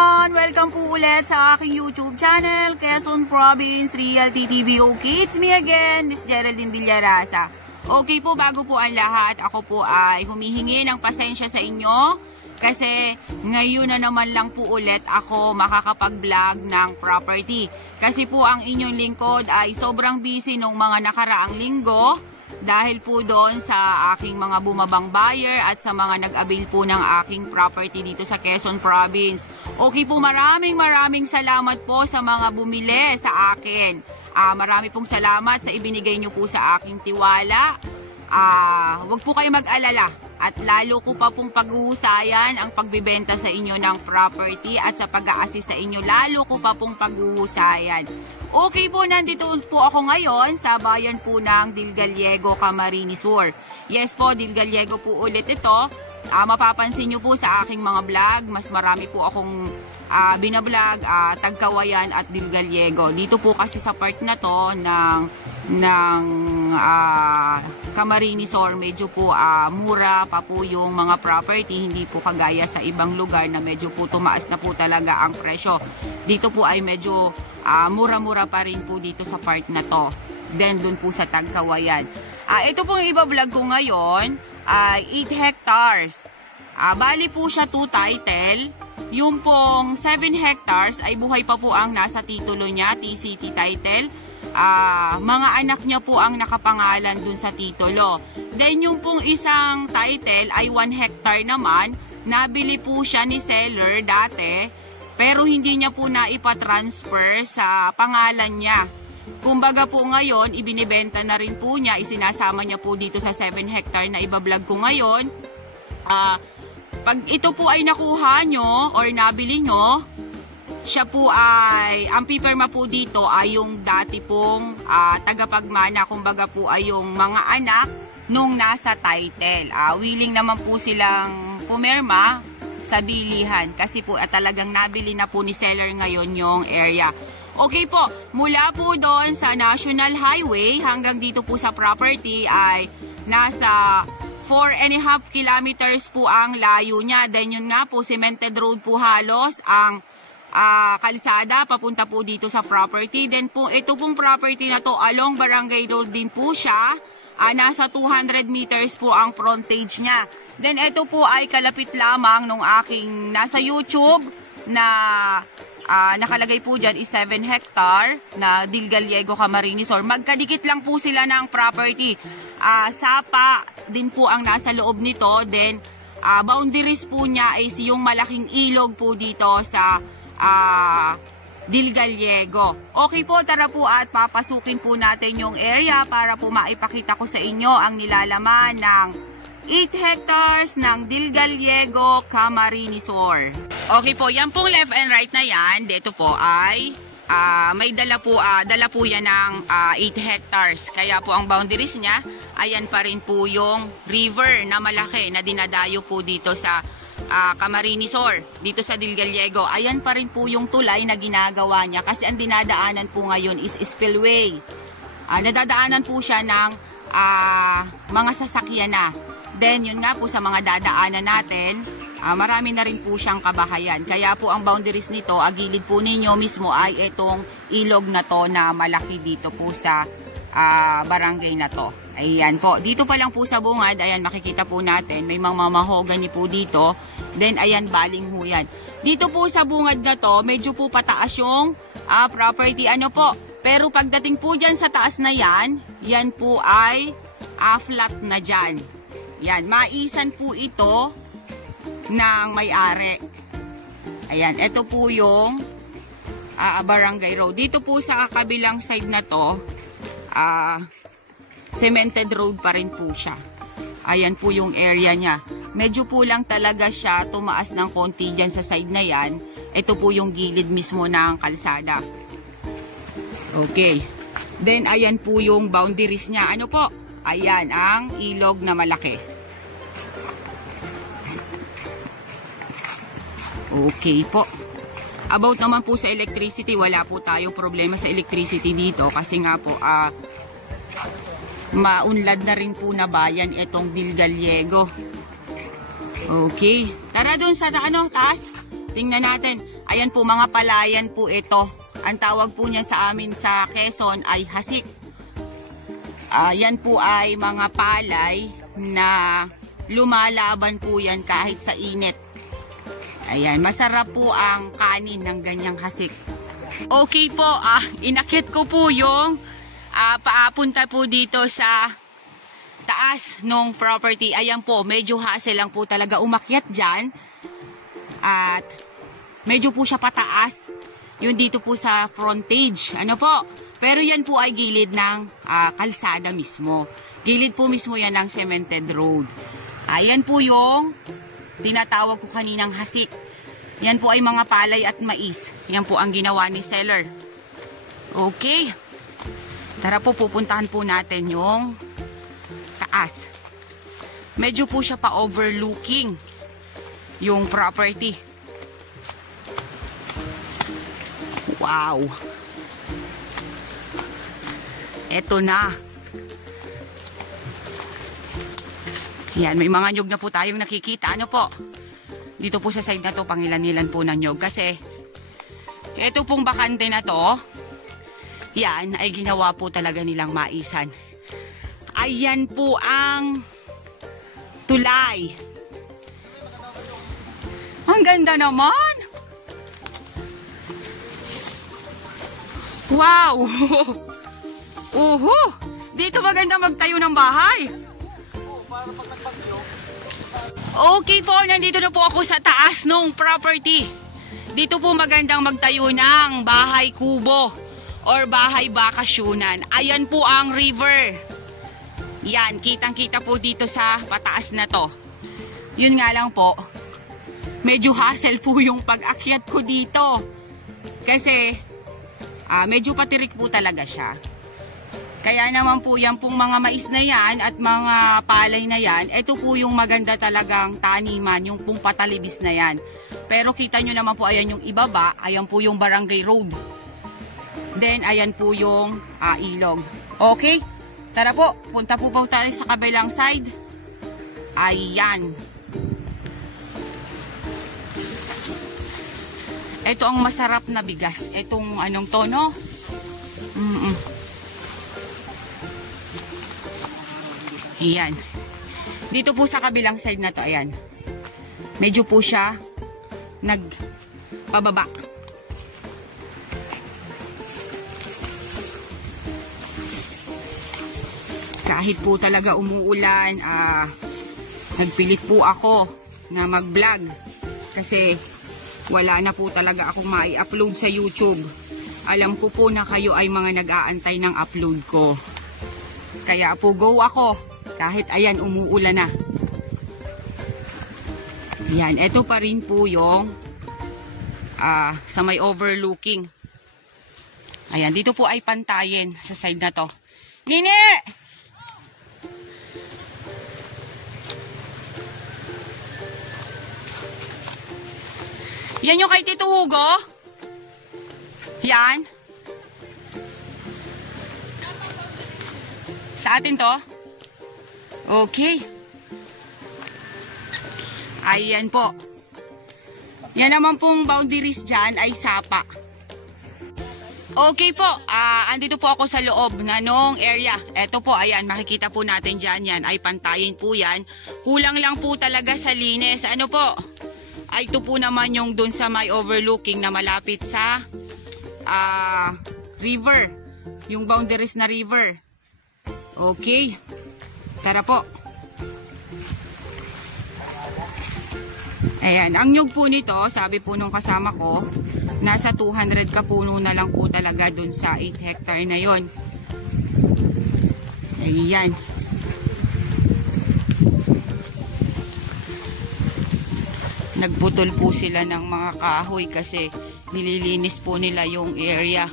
everyone! Welcome po ulit sa aking YouTube channel, Quezon Province Realty TV. Okay, it's me again, Miss Geraldine Villarasa. Okay po, bago po ang lahat, ako po ay humihingi ng pasensya sa inyo kasi ngayon na naman lang po ulit ako makakapag-vlog ng property. Kasi po ang inyong lingkod ay sobrang busy nung mga nakaraang linggo dahil po doon sa aking mga bumabang buyer at sa mga nag-avail po ng aking property dito sa Quezon Province. Okay po, maraming salamat po sa mga bumili sa akin. Marami pong salamat sa ibinigay nyo po sa aking tiwala. Huwag po kayo mag-alala at lalo ko pa pong paghuhusayan ang pagbibenta sa inyo ng property at sa pag-a-assist sa inyo, lalo ko pa pong paghuhusayan. Okay po, nandito po ako ngayon sa bayan po ng Dilgallego, Camarines Sur. Yes po, Dilgallego po ulit ito. Mapapansin nyo po sa aking mga vlog, mas marami po akong binablog, Tagkawayan at Dilgallego. Dito po kasi sa part na to ng Camarines Sur, medyo po mura pa po yung mga property, hindi po kagaya sa ibang lugar na medyo po tumaas na po talaga ang presyo. Dito po ay medyo mura-mura pa rin po dito sa part na to. Then dun po sa Tagkawayan. Ito pong iba-vlog ko ngayon ay 8 hectares. Bali po siya 2 title. Yung pong 7 hectares ay buhay pa po ang nasa titulo niya, TCT title. Mga anak niya po ang nakapangalan dun sa titulo. Then yung pong isang title ay 1 hectare naman. Nabili po siya ni seller dati, pero hindi niya po naipa-transfer sa pangalan niya. Kumbaga po ngayon, ibinibenta na rin po niya, isinasama niya po dito sa 7 hectare na ibablog ko ngayon. Pag ito po ay nakuha nyo or nabili nyo, siya po ay, ang pipirma po dito ay yung dati pong tagapagmana, kumbaga po ay yung mga anak nung nasa title. Willing naman po silang pumirma sa bilihan kasi po talagang nabili na po ni seller ngayon yung area. Okay po, mula po doon sa National Highway hanggang dito po sa property ay nasa 4.5 kilometers po ang layo niya. Then yun nga po, cemented road po halos ang kalsada papunta po dito sa property. Then po ito pong property na to along Barangay Road din po siya. Nasa 200 meters po ang frontage niya. Then ito po ay kalapit lamang nung aking nasa YouTube na nakalagay po dyan is 7 hectare na Dilgallego, Camarines Sur. Magkadikit lang po sila ng property. Sapa din po ang nasa loob nito. Then boundaries po niya is yung malaking ilog po dito sa Dilgallego. Okay po, tara po at papasukin po natin yung area para po maipakita ko sa inyo ang nilalaman ng 8 hectares ng Dilgallego, Camarines Sur. Okay po, yan pong left and right na yan, dito po ay may dala po yan ng 8 hectares. Kaya po ang boundaries niya, ayan pa rin po yung river na malaki na dinadayo po dito sa Camarines Sur, dito sa Dilgallego. Ayan pa rin po yung tulay na ginagawa niya kasi ang dinadaanan po ngayon is spillway. Nadadaanan po siya ng mga sasakyan na. Then yun nga po sa mga dadaanan natin, marami na rin po siyang kabahayan. Kaya po ang boundaries nito, agilid po ninyo mismo ay itong ilog na to na malaki dito po sa barangay na to. Ayan po, dito pa lang po sa bungad, ayan makikita po natin, may mga mahogany po dito. Then ayan, baling ho yan. Dito po sa bungad na to, medyo po pataas yung property po. Pero pagdating po dyan sa taas na yan, yan po ay flat na dyan. Yan, maisan po ito ng may-ari. Ayan, ito po yung Barangay Road. Dito po sa kabilang side na to, cemented road pa rin po siya. Ayan po yung area niya. Medyo po lang talaga siya tumaas ng konti dyan sa side na yan. Ito po yung gilid mismo ng kalsada. Okay. Then ayan po yung boundaries niya. Ano po? Ayan ang ilog na malaki. Okay po. About naman po sa electricity, wala po tayong problema sa electricity dito kasi nga po maunlad na rin po na bayan itong Dilgallego. Okay. Tara dun sa taas. Tingnan natin. Ayan po, mga palayan po ito. Ang tawag po niya sa amin sa Quezon ay hasik. Yan po ay mga palay na lumalaban po yan kahit sa init. Ayan, masarap po ang kanin ng ganyang hasik. Okay po, inakyat ko po yung paapunta po dito sa taas ng property. Ayan po, medyo hassle lang po talaga umakyat dyan. At medyo po siya pataas. Yun dito po sa frontage. Ano po? Pero yan po ay gilid ng kalsada mismo. Gilid po mismo yan ng cemented road. Ayan po yung tinatawag ko kaninang hasik. Yan po ay mga palay at mais. Yan po ang ginawa ni seller. Okay. Tara po, pupuntahan po natin yung taas. Medyo po siya pa-overlooking yung property. Wow. Eto na. Yan, may mga nyug na po tayong nakikita. Ano po? Dito po sa side na to, pangilan-ilan po ng nyug. Kasi, ito pong bakante na to, yan, ay ginawa po talaga nilang maisan. Ayan po ang tulay. Ang ganda naman! Wow! Dito maganda magtayo ng bahay. Okay po, nandito na po ako sa taas ng property. Dito po magandang magtayo ng bahay kubo or bahay bakasyunan. Ayan po ang river. Yan, kitang-kita po dito sa pataas na to. Yun nga lang po, medyo hassle po yung pag-akyat ko dito. Kasi, medyo patirik po talaga siya. Kaya naman po yan pong mga mais na yan at mga palay na yan, ito po yung maganda talagang taniman, yung pong patalibis na yan. Pero kita nyo naman po, ayan yung ibaba, ayan po yung barangay road. Then, ayan po yung ilog. Okay? Tara po, punta po tayo sa kabilang side. Ayan. Ito ang masarap na bigas. Itong anong tono? Ayan. Dito po sa kabilang side na to, ayan. Medyo po siya nagpababa. Kahit po talaga umuulan, nagpilit po ako na mag-vlog. Kasi wala na po talaga akong mai-upload sa YouTube. Alam ko po na kayo ay mga nag-aantay ng upload ko. Kaya po go ako. Kahit ayan, umuulan na. Ayan, ito pa rin po yung sa may overlooking. Ayan, dito po ay pantayin sa side na to. Nini! Yan yung kay Tito Hugo? Yan. Sa atin to? Okay. Ayan po. Yan naman pong boundaries dyan ay sapa. Okay po. Andito po ako sa loob na nung area. Eto po, ayan, makikita po natin dyan. Yan ay pantayin po yan. Kulang lang po talaga sa linis. Ano po? Ay, ito po naman yung dun sa may overlooking na malapit sa river. Yung boundaries na river. Okay. Tara po. Ayan, ang nyug po nito, sabi po nung kasama ko, nasa 200 kapuno na lang po talaga dun sa 8 hectare na yon. Ayan. Nagputol po sila ng mga kahoy kasi nililinis po nila yung area.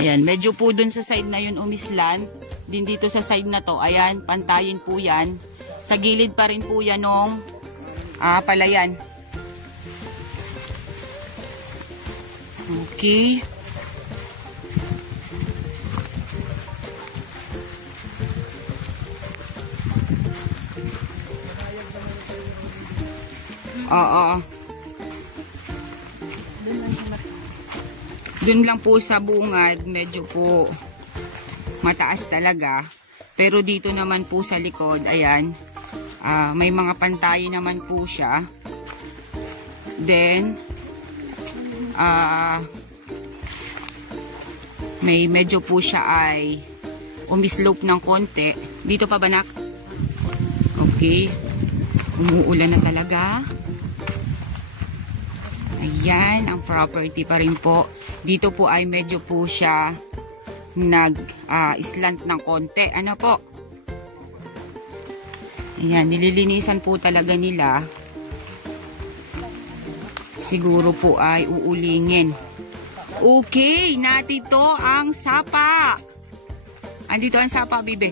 Ayan, medyo po dun sa side na yun umislan. Din dito sa side na to, ayan, pantayin po yan. Sa gilid pa rin po yan nung palayan. Okay. Oo. Dun lang po sa bungad, medyo po mataas talaga. Pero dito naman po sa likod, ayan, may mga pantay naman po siya. Then, may medyo po siya ay umislope ng konti. Dito pa ba, nak? Okay. Umuulan na talaga. Ayan, ang property pa rin po. Dito po ay medyo po siya nag-slant ng konti. Ano po? Ayan, nililinisan po talaga nila. Siguro po ay uulingin. Okay, natito ang sapa. Andito ang sapa, bibe.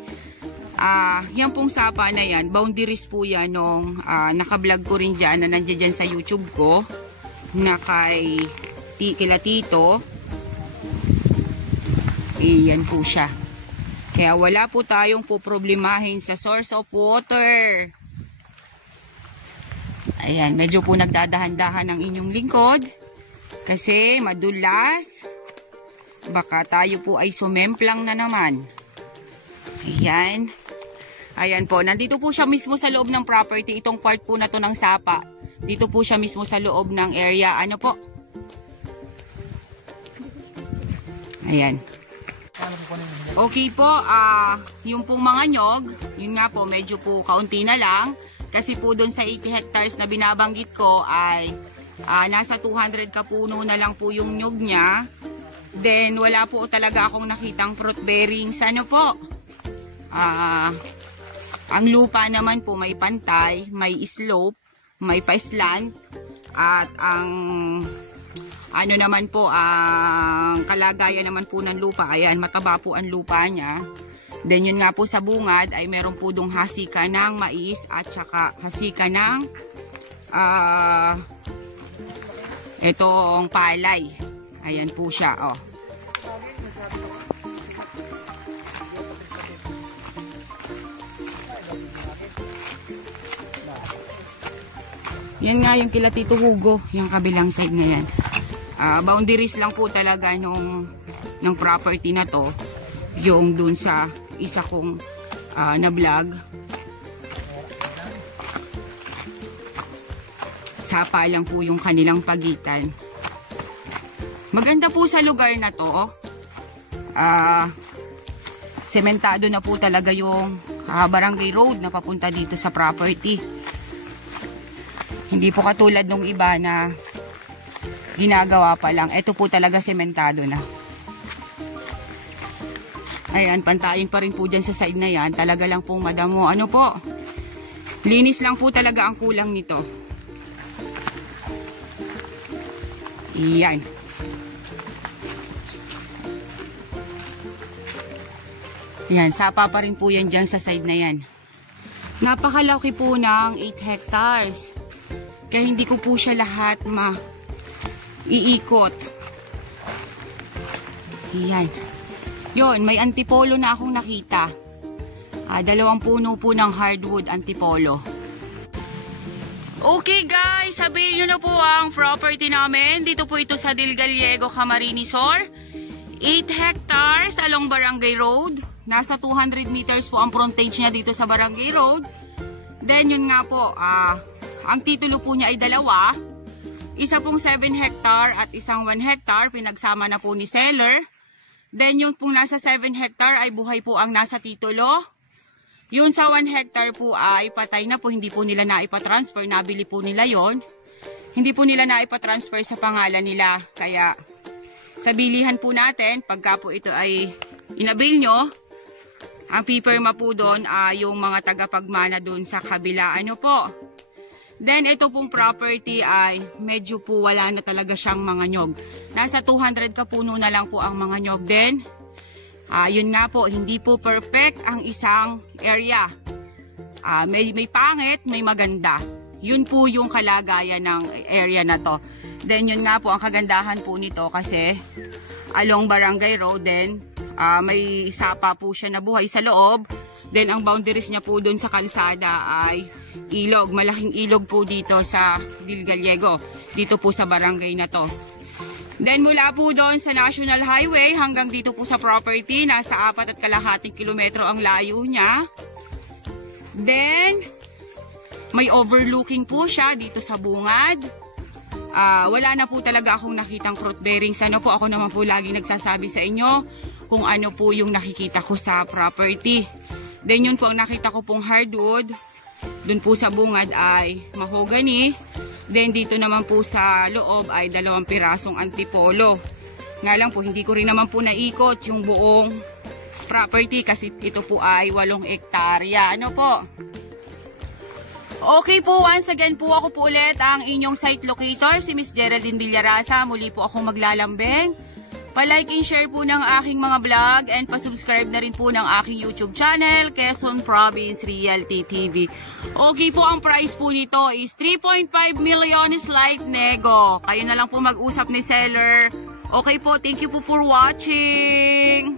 Yan pong sapa na yan, boundaries po yan nung nakablog ko rin dyan na nandiyan dyan sa YouTube ko na kila Tito. Iyan po siya. Kaya wala po tayong poproblemahin sa source of water. Ayan, medyo po nagdadahan-dahan ang inyong lingkod kasi madulas. Baka tayo po ay sumemplang na naman. Ayan. Ayan po, nandito po siya mismo sa loob ng property. Itong part po na to ng sapa. Dito po siya mismo sa loob ng area. Ano po? Ayan. Okay po, yung pong mga nyog, yun nga po, medyo po kaunti na lang. Kasi po doon sa 80 hectares na binabanggit ko ay nasa 200 kapuno na lang po yung nyog niya. Then wala po talaga akong nakitang fruit bearings. Ano po? Ang lupa naman po may pantay, may slope, may pa-slant. At ang ano naman po, ang kalagayan naman po ng lupa, ayan, mataba po ang lupa niya. Then yun nga po sa bungad ay meron po dong hasika ng mais at saka hasika ng itong palay. Ayan po siya, oh. Yan nga yung kila Tito Hugo, yung kabilang side na yan. Boundaries lang po talaga ng property na to, yung dun sa isa kong na vlog. Sapa lang po yung kanilang pagitan. Maganda po sa lugar na to. Sementado na po talaga yung barangay road na papunta dito sa property. Hindi po katulad nung iba na ginagawa pa lang. Ito po talaga sementado na. Ayan, pantayin pa rin po dyan sa side na yan. Talaga lang pong madamo. Ano po? Linis lang po talaga ang kulang nito. Iyan. Ayan, sapa pa rin po yan dyan sa side na yan. Napakalaki po ng 8 hectares. Kaya hindi ko po siya lahat iikot. Ayan. Yon, may antipolo na akong nakita. 2 puno po ng hardwood antipolo. Okay guys, sabihin nyo na po ang property namin. Dito po ito sa Del Gallego, Camarines Sur. 8 hectares along Barangay Road. Nasa 200 meters po ang frontage niya dito sa Barangay Road. Then yun nga po, ang titulo po niya ay 2. Isa pong 7 hectare at isang 1 hectare. Pinagsama na po ni seller. Then yung pong nasa 7 hectare ay buhay po ang nasa titulo. Yun sa 1 hectare po ay patay na po. Hindi po nila naipatransfer. Nabili po nila yon. Hindi po nila naipatransfer sa pangalan nila. Kaya sa bilihan po natin, pagka po ito ay inabil nyo, ang pipirma po doon ay yung mga tagapagmana doon sa kabila. Ano po? Then ito pong property ay medyo po wala na talaga siyang mga nyog. Nasa 200 kapuno na lang po ang mga nyog. Then yun nga po, hindi po perfect ang isang area. May pangit, may maganda. Yun po yung kalagayan ng area na to. Then yun nga po ang kagandahan po nito kasi along Barangay Road, then may sapa po siya na buhay sa loob. Then ang boundaries niya po dun sa kalsada ay ilog. Malaking ilog po dito sa Dil Gallego. Dito po sa barangay na to. Then mula po doon sa National Highway hanggang dito po sa property, nasa 4.5 kilometro ang layo niya. Then may overlooking po siya dito sa bungad. Wala na po talaga akong nakitang fruit bearings. Ano po, ako naman po lagi nagsasabi sa inyo kung ano po yung nakikita ko sa property. Then yun po ang nakita ko pong hardwood. Dun po sa bungad ay mahogany. Then dito naman po sa loob ay 2 pirasong antipolo. Nga lang po, hindi ko rin naman po naikot yung buong property kasi ito po ay 8 hektarya. Ano po? Okay po, once again po ako po ulit ang inyong site locator, si Miss Geraldine Villarasa. Muli po akong maglalambing. Pa-like and share po ng aking mga vlog and pa-subscribe na rin po ng aking YouTube channel, Quezon Province Realty TV. Okay po, ang price po nito is 3.5 million slight nego. Kayo na lang po mag-usap ni seller. Okay po, thank you po for watching.